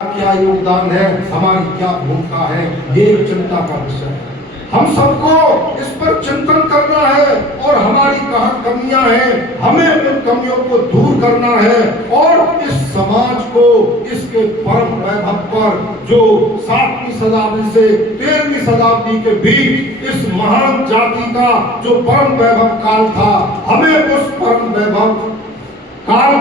क्या योगदान है, हमारी क्या भूमिका है, ये चिंता का विषय है। हम सबको इस पर चिंतन करना है और हमारी कहाँ कमियां हैं, हमें उन कमियों को दूर करना है और इस समाज को इसके परम वैभव पर जो 7वीं शताब्दी से 13वीं शताब्दी के बीच इस महान जाति का जो परम वैभव काल था, हमें उस परम वैभव काल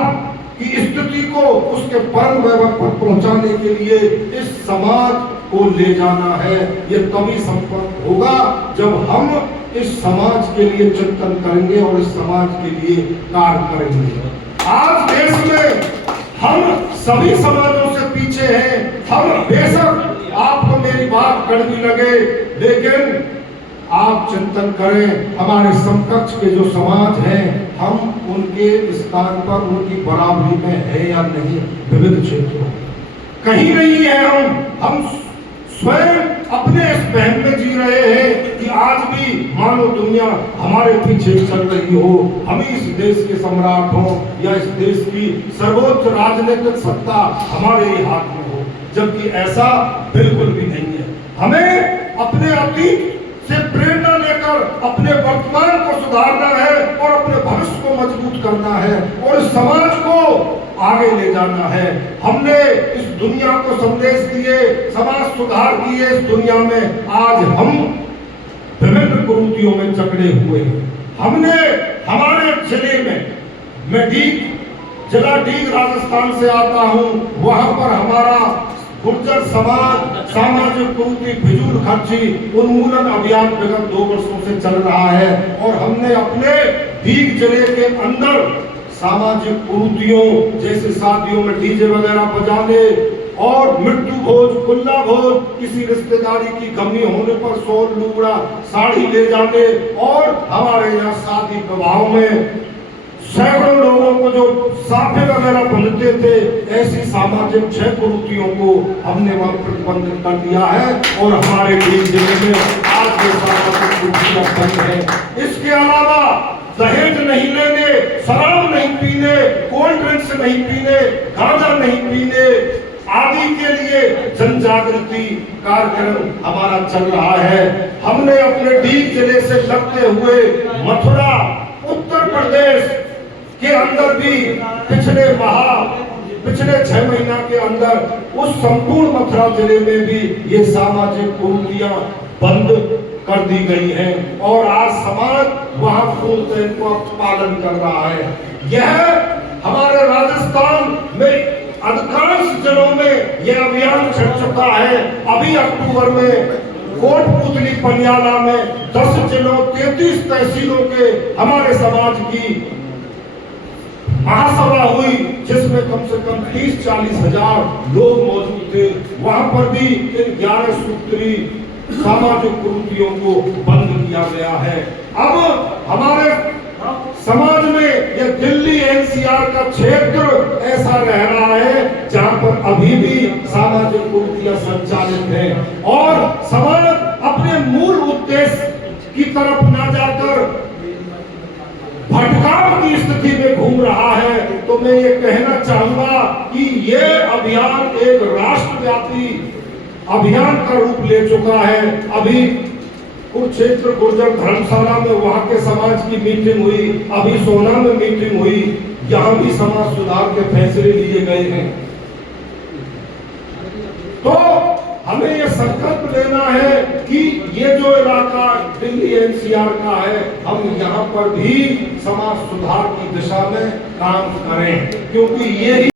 की स्थिति को उसके परम वैभव पर पहुंचाने के लिए इस समाज को ले जाना है। ये तभी संभव होगा जब हम इस समाज के लिए चिंतन करेंगे और इस समाज के लिए कार्य करेंगे। आज देश में हम सभी समाजों से पीछे हैं। हम बेशक आपको मेरी बात कड़वी लगे, लेकिन आप चिंतन करें, हमारे समकक्ष के जो समाज हैं, हम उनके स्थान पर उनकी बराबरी में है या नहीं। विविध क्षेत्रों कहीं नहीं है। हम स्वयं अपने इस बहन में जी रहे हैं कि आज भी मानो दुनिया हमारे पीछे चल रही हो, हम इस देश के सम्राट हो या इस देश की सर्वोच्च राजनीतिक सत्ता हमारे ही हाथ में हो, जबकि ऐसा बिल्कुल भी नहीं है। हमें अपने अतीत से प्रेरणा लेकर अपने वर्तमान को सुधारना है और अपने भविष्य को मजबूत करना है और इस समाज को आगे ले जाना है। हमने इस दुनिया को संदेश दिए, समाज सुधार किए। इस दुनिया में आज हम विभिन्न कुरीतियों में जकड़े हुए हैं। हमने हमारे जिले में, मैं जिला डीग राजस्थान से आता हूँ, वहां पर हमारा गुर्जर समाज सामाजिक कुरीति फिजूल खर्ची उन्मूलन अभियान विगत 2 वर्षों से चल रहा है और हमने अपने डीग जिले के अंदर सामाजिक कुरीतियों जैसे शादियों में डीजे वगैरह बजाने और मृत्यु भोज, कुल्ला भोज, किसी रिश्तेदारी की कमी होने पर सोन लुगड़ा साड़ी ले जाने और हमारे यहाँ शादी विवाह में सैकड़ों लोगों को जो साफे वगैरह बंधते थे, ऐसी सामाजिक क्षय कुरीतियों को हमने वहां प्रतिबंधित कर दिया है और हमारे जिले में आज के सामाजिक कुरीतियां बंद है। इसके अलावा दहेज नहीं लेने, शराब नहीं पीने, कोल्ड ड्रिंक्स नहीं पीने, गांजा नहीं पीने आदि के लिए जन जागृति कार्यक्रम हमारा चल रहा है। हमने अपने डीग जिले से लगते हुए मथुरा उत्तर प्रदेश के अंदर भी पिछले 6 महीना के अंदर उस संपूर्ण मथुरा जिले में भी ये सामाजिक कुरीतियां बंद कर दी गई हैं और आज समाज वहां पूर्ण को पालन कर रहा है। यह हमारे राजस्थान में अधिकांश जिलों में यह अभियान चल चुका है। अभी अक्टूबर में कोटपुतली पनियाला में 10 जिलों 33 तहसीलों के हमारे समाज की महासभा हुई, जिसमें कम से कम 30-40 हजार लोग मौजूद थे। वहां पर भी इन 11 सूत्री सामाजिक कुरीतियों को बंद किया गया है। अब हमारे समाज में यह दिल्ली एनसीआर का क्षेत्र ऐसा रह रहा है जहां पर अभी भी सामाजिक कुरीतियां संचालित हैं और समाज अपने मूल उद्देश्य की तरफ ना जाकर भटकाव की स्थिति में घूम रहा है। तो मैं ये कहना चाहूंगा कि ये अभियान एक राष्ट्रव्यापी अभियान का रूप ले चुका है। अभी कुरुक्षेत्र गुर्जर धर्मशाला में वहां के समाज की मीटिंग हुई, अभी सोना में मीटिंग हुई, यहाँ भी समाज सुधार के फैसले लिए गए हैं। तो हमें यह संकल्प लेना है कि ये जो इलाका दिल्ली एनसीआर का है, हम यहाँ पर भी समाज सुधार की दिशा में काम करें, क्योंकि ये